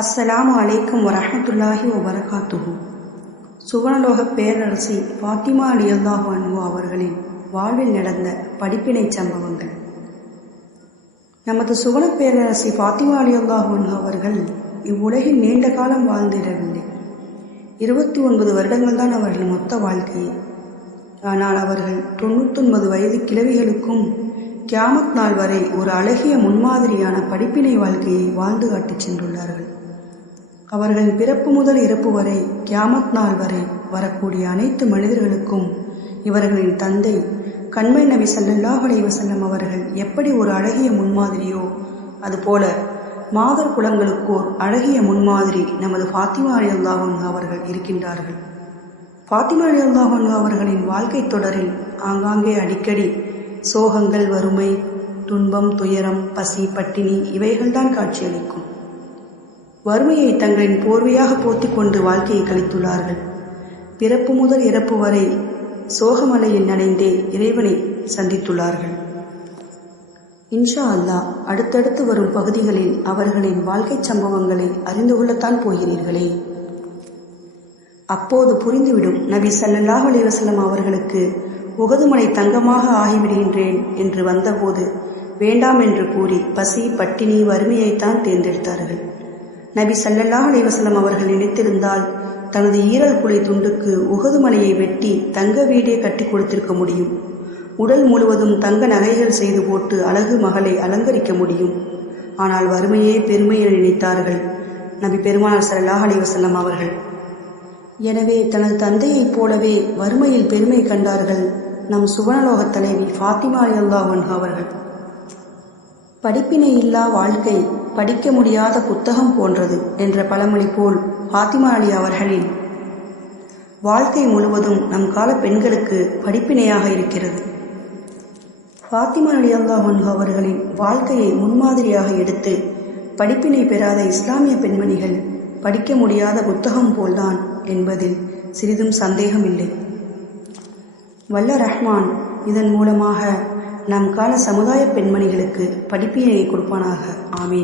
அஸ்ஸலாமு அலைக்கும் வரஹமத்துல்லாஹி வபரகாத்துஹு. சுவனலோக பேரரசி ஃபாத்திமா அலியல்லாஹு அன்பு அவர்களின் வாழ்வில் நடந்த படிப்பினை சம்பவங்கள். நமது சுவன பேரரசி ஃபாத்திமா அலியல்லாஹு அன்பு அவர்கள் இவ்வுலகில் நீண்ட காலம் வாழ்ந்திடவில்லை. இருபத்தி ஒன்பது வருடங்கள் தான் அவர்கள் மொத்த வாழ்க்கையே. ஆனால் அவர்கள் தொண்ணூத்தொன்பது வயது கிழவிகளுக்கும் கியாமத் நாள் வரை ஒரு அழகிய முன்மாதிரியான படிப்பினை வாழ்க்கையை வாழ்ந்து காட்டிச் சென்றுள்ளார்கள். அவர்களின் பிறப்பு முதல் இறப்பு வரை கியாமத் நாள் வரை வரக்கூடிய அனைத்து மனிதர்களுக்கும் இவர்களின் தந்தை கண்மை நபி ஸல்லல்லாஹு அலைஹி அவர்கள் எப்படி ஒரு அழகிய முன்மாதிரியோ அதுபோல மாதர் குலங்களுக்கோர் அழகிய முன்மாதிரி நமது ஃபாத்திமா அலியல்லாஹு அவர்கள் இருக்கின்றார்கள். ஃபாத்திமா அலியல்லாஹு அவர்களின் வாழ்க்கை தொடரில் ஆங்காங்கே அடிக்கடி சோகங்கள் வறுமை துன்பம் துயரம் பசி பட்டினி இவைகள்தான் காட்சியளிக்கும். வறுமையை தங்களின் போர்வையாக போத்திக் கொண்டு வாழ்க்கையை கழித்துள்ளார்கள். பிறப்பு முதல் இறப்பு வரை சோகமலையில் நனைந்தே இறைவனை சந்தித்துள்ளார்கள். இன்ஷா அல்லாஹ் அடுத்தடுத்து வரும் பகுதிகளில் அவர்களின் வாழ்க்கை சம்பவங்களை அறிந்து கொள்ளத்தான் போகிறீர்களே. அப்போது புரிந்துவிடும் நபி சல்லல்லாஹ் அலிவசலம் அவர்களுக்கு உகதுமலை தங்கமாக ஆகிவிடுகின்றேன் என்று வந்தபோது வேண்டாம் என்று கூறி பசி பட்டினி வறுமையைத்தான் தேர்ந்தெடுத்தார்கள். நபி சல்லல்லா அலைவசலம் அவர்கள் நினைத்திருந்தால் தனது ஈரல் குலை துண்டுக்கு உகது மலையை வெட்டி தங்க வீடே கட்டி கொடுத்திருக்க முடியும். உடல் முழுவதும் தங்க நகைகள் செய்து போட்டு அழகு மகளை அலங்கரிக்க முடியும். ஆனால் வறுமையே பெருமை என நினைத்தார்கள் நபி பெருமானார் சல்லாஹ் அலைவசல்லம் அவர்கள். எனவே தனது தந்தையைப் போலவே வறுமையில் பெருமை கண்டார்கள் நம் சுவனலோக தலைவி ஃபாத்திமா அலி அல்லாஹ் அவர்கள். படிப்பினை இல்லா வாழ்க்கை படிக்க முடியாத புத்தகம் போன்றது என்ற பழமொழி போல் ஃபாத்திமா அலி அவர்களின் வாழ்க்கை முழுவதும் நம் கால பெண்களுக்கு படிப்பினையாக இருக்கிறது. ஃபாத்திமா அலி அல்லாஹன் அவர்களின் வாழ்க்கையை முன்மாதிரியாக எடுத்து படிப்பினை பெறாத இஸ்லாமிய பெண்மணிகள் படிக்க முடியாத புத்தகம் போல்தான் என்பதில் சிறிதும் சந்தேகமில்லை. வல்ல ரஹ்மான் இதன் மூலமாக நம் கால சமுதாய பெண்மணிகளுக்கு படிப்பினை கொடுப்பானாக. ஆமீன்.